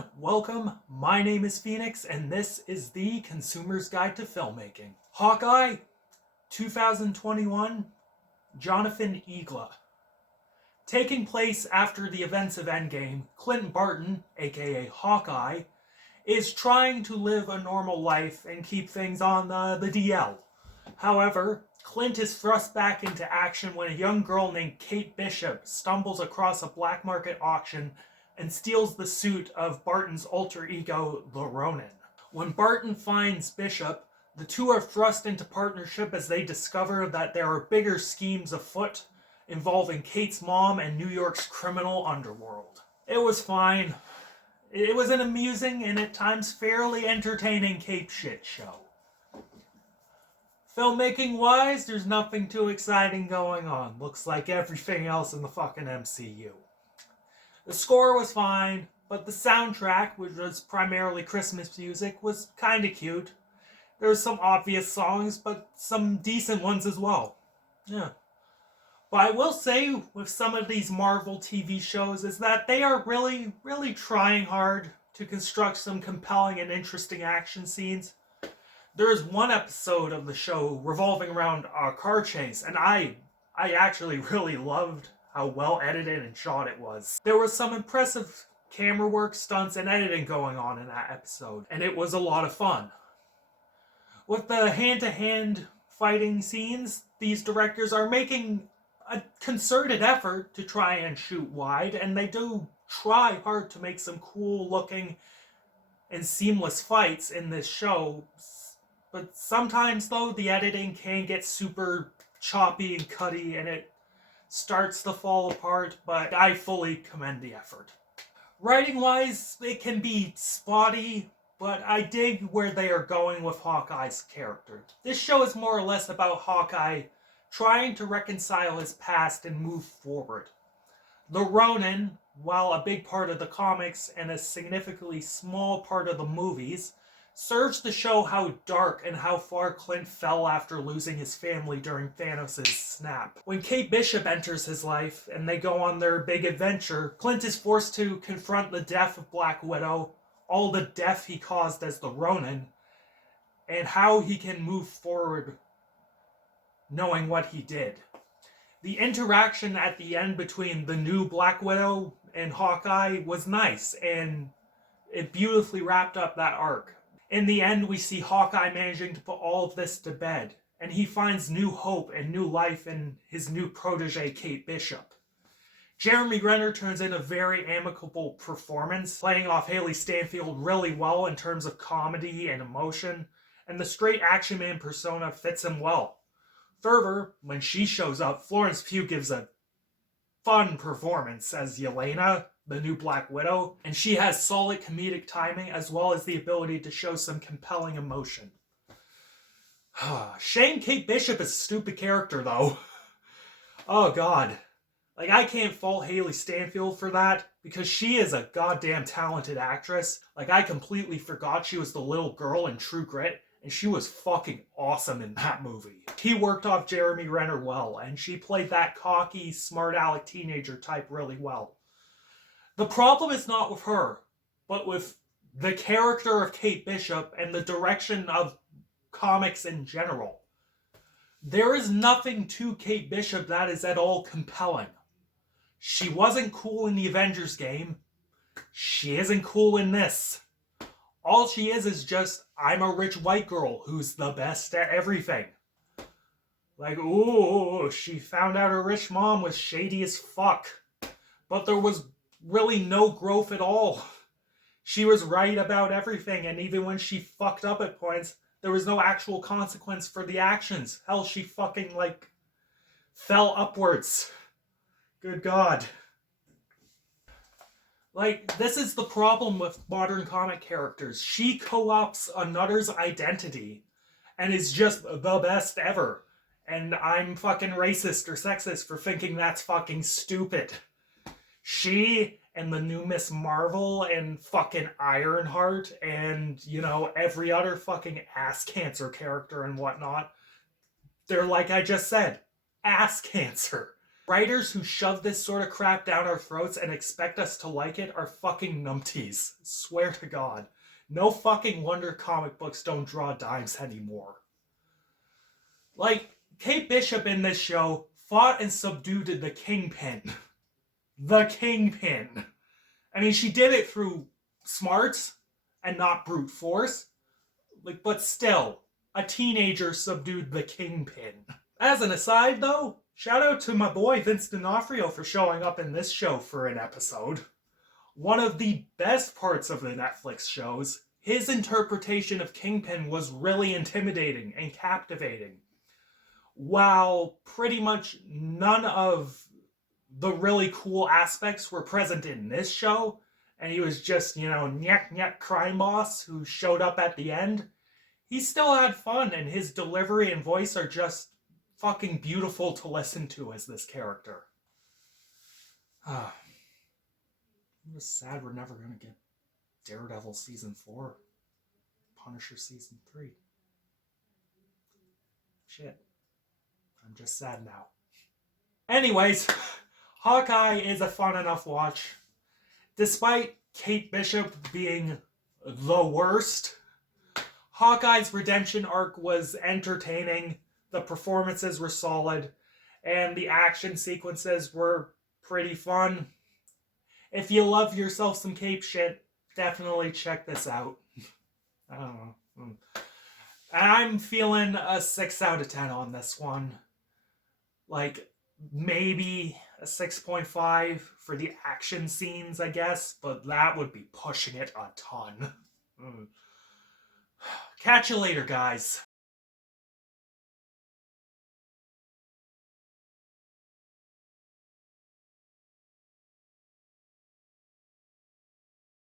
everyone, welcome. My name is Phoenix, and this is the Consumer's Guide to Filmmaking. Hawkeye, 2021, Jonathan Egla. Taking place after the events of Endgame, Clint Barton, aka Hawkeye, is trying to live a normal life and keep things on the DL. However, Clint is thrust back into action when a young girl named Kate Bishop stumbles across a black market auction and steals the suit of Barton's alter ego, the Ronin. When Barton finds Bishop, the two are thrust into partnership as they discover that there are bigger schemes afoot involving Kate's mom and New York's criminal underworld. It was fine. It was an amusing and at times fairly entertaining Cape shit show. Filmmaking wise, there's nothing too exciting going on. Looks like everything else in the fucking MCU. The score was fine, but the soundtrack, which was primarily Christmas music, was kinda cute. There were some obvious songs, but some decent ones as well. Yeah. But I will say, with some of these Marvel TV shows, is that they are really, really trying hard to construct some compelling and interesting action scenes. There is one episode of the show revolving around a car chase, and I actually really loved how well edited and shot it was. There was some impressive camera work, stunts, and editing going on in that episode, and it was a lot of fun. With the hand-to-hand fighting scenes, these directors are making a concerted effort to try and shoot wide, and they do try hard to make some cool-looking and seamless fights in this show. But sometimes, though, the editing can get super choppy and cutty, and it starts to fall apart, but I fully commend the effort. Writing-wise, it can be spotty, but I dig where they are going with Hawkeye's character. This show is more or less about Hawkeye trying to reconcile his past and move forward. The Ronin, while a big part of the comics and a significantly small part of the movies, serves to show how dark and how far Clint fell after losing his family during Thanos' snap. When Kate Bishop enters his life and they go on their big adventure, Clint is forced to confront the death of Black Widow, all the death he caused as the Ronin, and how he can move forward knowing what he did. The interaction at the end between the new Black Widow and Hawkeye was nice, and it beautifully wrapped up that arc. In the end, we see Hawkeye managing to put all of this to bed, and he finds new hope and new life in his new protege, Kate Bishop. Jeremy Renner turns in a very amicable performance, playing off Haley Stanfield really well in terms of comedy and emotion, and the straight action man persona fits him well. Further, when she shows up, Florence Pugh gives a fun performance as Yelena, the new Black Widow, and she has solid comedic timing as well as the ability to show some compelling emotion. Shame Kate Bishop is a stupid character, though. Oh god. Like, I can't fault Haley Stanfield for that, because she is a goddamn talented actress. Like, I completely forgot she was the little girl in True Grit, and she was fucking awesome in that movie. He worked off Jeremy Renner well, and she played that cocky, smart aleck teenager type really well. The problem is not with her, but with the character of Kate Bishop and the direction of comics in general. There is nothing to Kate Bishop that is at all compelling. She wasn't cool in the Avengers game. She isn't cool in this. All she is just, I'm a rich white girl who's the best at everything. Like, ooh, she found out her rich mom was shady as fuck. But there was really no growth at all. She was right about everything, and even when she fucked up at points, there was no actual consequence for the actions. Hell, she fucking, fell upwards. Good God. This is the problem with modern comic characters. She co-opts another's identity and is just the best ever. And I'm fucking racist or sexist for thinking that's fucking stupid. She and the new Miss Marvel and fucking Ironheart and, every other fucking ass cancer character and whatnot, they're like I just said, ass cancer. Writers who shove this sort of crap down our throats and expect us to like it are fucking numpties. Swear to God. No fucking wonder comic books don't draw dimes anymore. Like, Kate Bishop in this show fought and subdued the Kingpin. The Kingpin. I mean, she did it through smarts and not brute force. Like, but still, a teenager subdued the Kingpin. As an aside, though, shout out to my boy Vince D'Onofrio for showing up in this show for an episode. One of the best parts of the Netflix shows, his interpretation of Kingpin was really intimidating and captivating. While pretty much none of the really cool aspects were present in this show, and he was just, nyek crime boss who showed up at the end, he still had fun, and his delivery and voice are just fucking beautiful to listen to as this character. I'm just sad we're never going to get Daredevil Season 4, Punisher Season 3. Shit. I'm just sad now. Anyways, Hawkeye is a fun enough watch. Despite Kate Bishop being the worst, Hawkeye's redemption arc was entertaining, the performances were solid, and the action sequences were pretty fun. If you love yourself some Cape shit, definitely check this out. I don't know. I'm feeling a 6 out of 10 on this one. Like, maybe a 6.5 for the action scenes, I guess, but that would be pushing it a ton. Catch you later, guys.